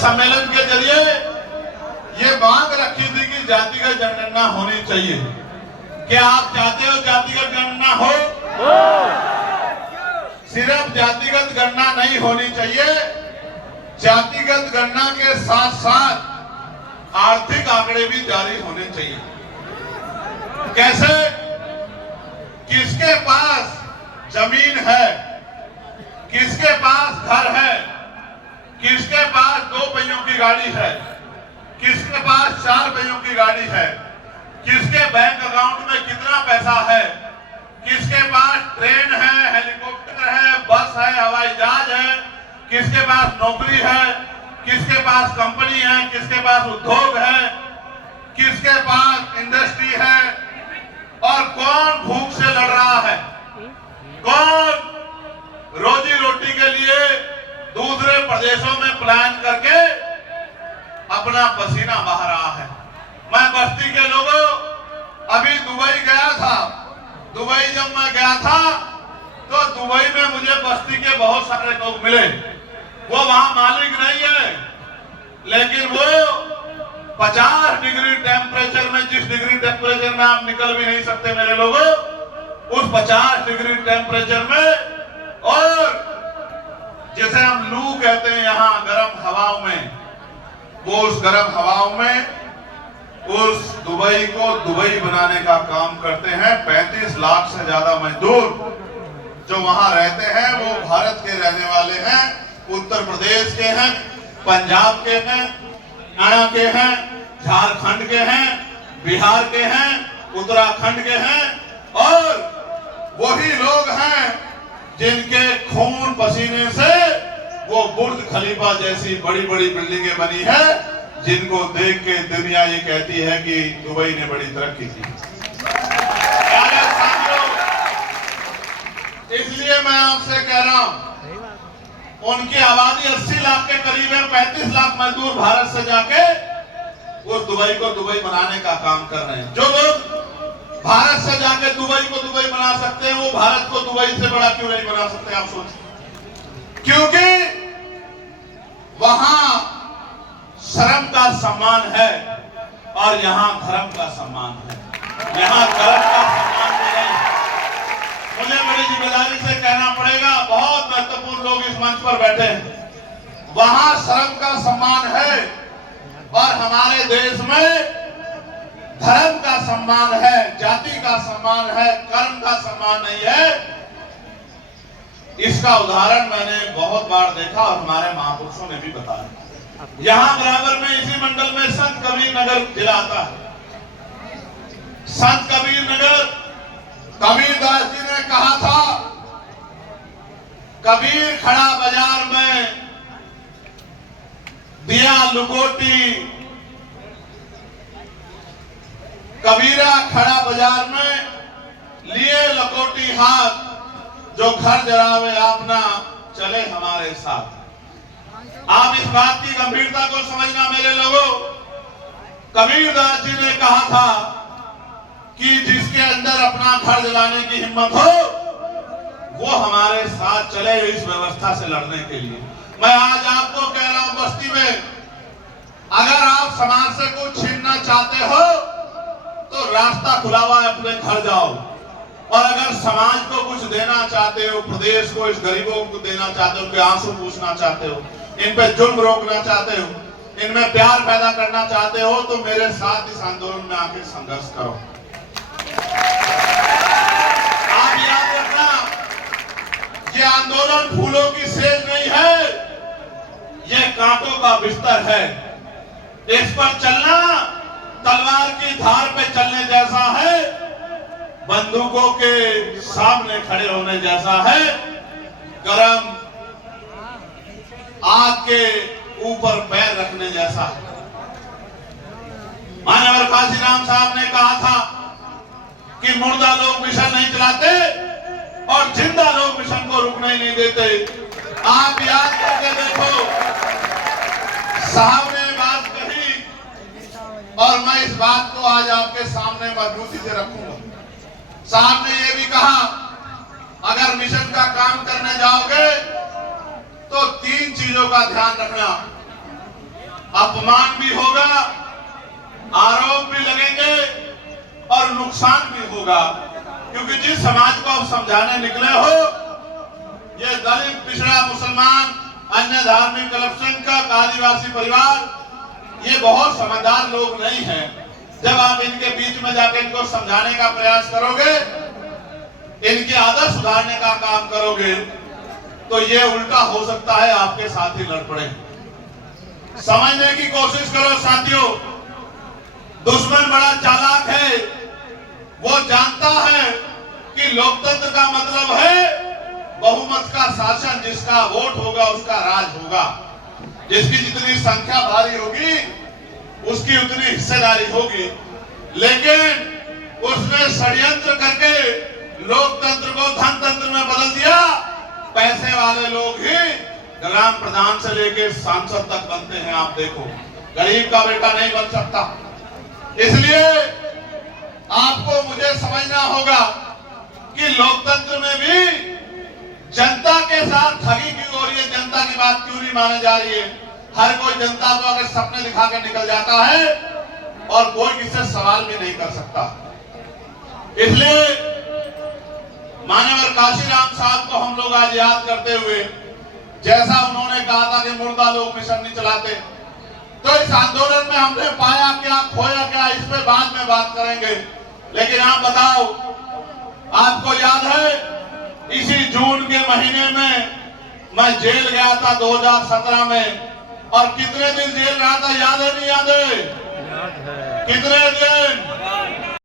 सम्मेलन के जरिए ये मांग रखी थी कि जातिगत जनगणना होनी चाहिए। क्या आप चाहते हो जातिगत गणना हो? सिर्फ जातिगत गणना नहीं होनी चाहिए, जातिगत गणना के साथ साथ आर्थिक आंकड़े भी जारी होने चाहिए। कैसे? किसके पास जमीन है, किसके पास घर है, किसके पास 2 पहियों की गाड़ी है, किसके पास 4 पहियों की गाड़ी है, किसके बैंक अकाउंट में कितना पैसा है, किसके पास ट्रेन है, हेलीकॉप्टर है, बस है, हवाई जहाज है, किसके पास नौकरी है, किसके पास कंपनी है, किसके पास उद्योग है, किसके पास इंडस्ट्री है, और कौन भूख से लड़ रहा है, कौन रोजी रोटी के लिए दूसरे प्रदेशों में प्लान करके अपना पसीना बहा रहा है। मैं बस्ती के लोगों अभी दुबई गया था। दुबई जब मैं गया था तो दुबई में मुझे बस्ती के बहुत सारे लोग मिले। वो वहां मालिक नहीं है, लेकिन वो 50 डिग्री टेम्परेचर में, जिस डिग्री टेम्परेचर में आप निकल भी नहीं सकते मेरे लोगों, उस 50 डिग्री टेम्परेचर में, और जैसे हम लू कहते हैं यहाँ गर्म हवाओं में, वो उस गर्म हवाओं में उस दुबई को दुबई बनाने का काम करते हैं। 35 लाख से ज्यादा मजदूर जो वहां रहते हैं वो भारत के रहने वाले हैं, उत्तर प्रदेश के हैं, पंजाब के हैं, हरियाणा के हैं, झारखंड के हैं, बिहार के हैं, उत्तराखंड के हैं, और वही लोग हैं जिनके खून पसीने से वो बुर्ज खलीफा जैसी बड़ी बड़ी बिल्डिंगें बनी है, जिनको देख के दुनिया ये कहती है कि दुबई ने बड़ी तरक्की की। इसलिए मैं आपसे कह रहा हूं, उनकी आबादी 80 लाख के करीब है। 35 लाख मजदूर भारत से जाके उस दुबई को दुबई बनाने का काम कर रहे हैं। जो लोग भारत से जाके दुबई को दुबई बना सकते हैं, वो भारत को दुबई से बड़ा क्यों नहीं बना सकते? आप सोचिए। क्योंकि वहां श्रम का सम्मान है और यहाँ धर्म का सम्मान है। यहाँ धर्म का सम्मान नहीं। मुझे बड़ी जिम्मेदारी से कहना पड़ेगा, बहुत महत्वपूर्ण लोग इस मंच पर बैठे हैं। वहां श्रम का सम्मान है और हमारे देश में धर्म का सम्मान है, जाति का सम्मान है, कर्म का सम्मान नहीं है। इसका उदाहरण मैंने बहुत बार देखा और हमारे महापुरुषों ने भी बताया। यहाँ बराबर में इसी मंडल में संत कबीर नगर जिला आता है। संत कबीर नगर, कबीरदास जी ने कहा था, कबीर खड़ा बाजार में दिया लुकोटी, कबीरा खड़ा बाजार में लिए लकोटी हाथ, जो घर जरावे अपना चले हमारे साथ। आप इस बात की गंभीरता को समझना मेरे लोगों। कबीरदास जी ने कहा था कि जिसके अंदर अपना घर जलाने की हिम्मत हो, वो हमारे साथ चले इस व्यवस्था से लड़ने के लिए। मैं आज आपको कह रहा हूं, बस्ती में अगर आप समाज से कुछ छीनना चाहते हो तो रास्ता खुला हुआ है, अपने घर जाओ। और अगर समाज को कुछ देना चाहते हो, प्रदेश को, इस गरीबों को देना चाहते हो, उनके आंसू पूछना चाहते हो, इन पे जुल्म रोकना चाहते हो, इनमें प्यार पैदा करना चाहते हो, तो मेरे साथ इस आंदोलन में आके संघर्ष करो। आप याद रखना, ये आंदोलन फूलों की सेज नहीं है, ये कांटों का बिस्तर है। इस पर चलना तलवार की धार पे चलने जैसा है, बंदूकों के सामने खड़े होने जैसा है, गरम आग के ऊपर पैर रखने जैसा है। मानवर काशीराम साहब ने कहा था कि मुर्दा लोग मिशन नहीं चलाते और जिंदा लोग मिशन को रुकने नहीं देते। आप याद करके देखो, साहब ने बात कही और मैं इस बात को आज आपके सामने मजबूती से रखूंगा। साहब ने यह भी कहा, अगर मिशन का काम करने जाओगे तो 3 चीजों का ध्यान रखना। अपमान भी होगा, आरोप भी लगेंगे और नुकसान भी होगा। क्योंकि जिस समाज को आप समझाने निकले हो, ये दलित, पिछड़ा, मुसलमान, अन्य धार्मिक अल्पसंख्यक, आदिवासी परिवार, ये बहुत समझदार लोग नहीं हैं। जब आप इनके बीच में जाकर इनको समझाने का प्रयास करोगे, इनकी आदत सुधारने का काम करोगे, तो ये उल्टा हो सकता है, आपके साथ ही लड़ पड़े। समझने की कोशिश करो साथियों, दुश्मन बड़ा चालाक है। वो जानता है कि लोकतंत्र का मतलब है बहुमत का शासन, जिसका वोट होगा उसका राज होगा, जिसकी जितनी संख्या भारी होगी उसकी उतनी हिस्सेदारी होगी। लेकिन उसने षड्यंत्र करके लोकतंत्र को धनतंत्र में बदल दिया। पैसे वाले लोग ही ग्राम प्रधान से लेकर सांसद तक बनते हैं। आप देखो, गरीब का बेटा नहीं बन सकता। इसलिए आपको मुझे समझना होगा कि लोकतंत्र में भी जनता के साथ ठगी क्यों हो रही है, जनता की बात क्यों नहीं मानी जा रही है। हर कोई जनता को अगर सपने दिखा के निकल जाता है और कोई किससे सवाल भी नहीं कर सकता। इसलिए माननीय काशीराम साहब को हम लोग आज याद करते हुए, जैसा उन्होंने कहा था कि मुर्दा लोग मिशन नहीं चलाते, तो इस आंदोलन में हमने पाया क्या, खोया क्या, इस पे बाद में बात करेंगे। लेकिन आप बताओ, आपको याद है इसी जून के महीने में मैं जेल गया था 2017 में, और कितने दिन जेल रहा था, याद है नहीं याद है? कितने दिन?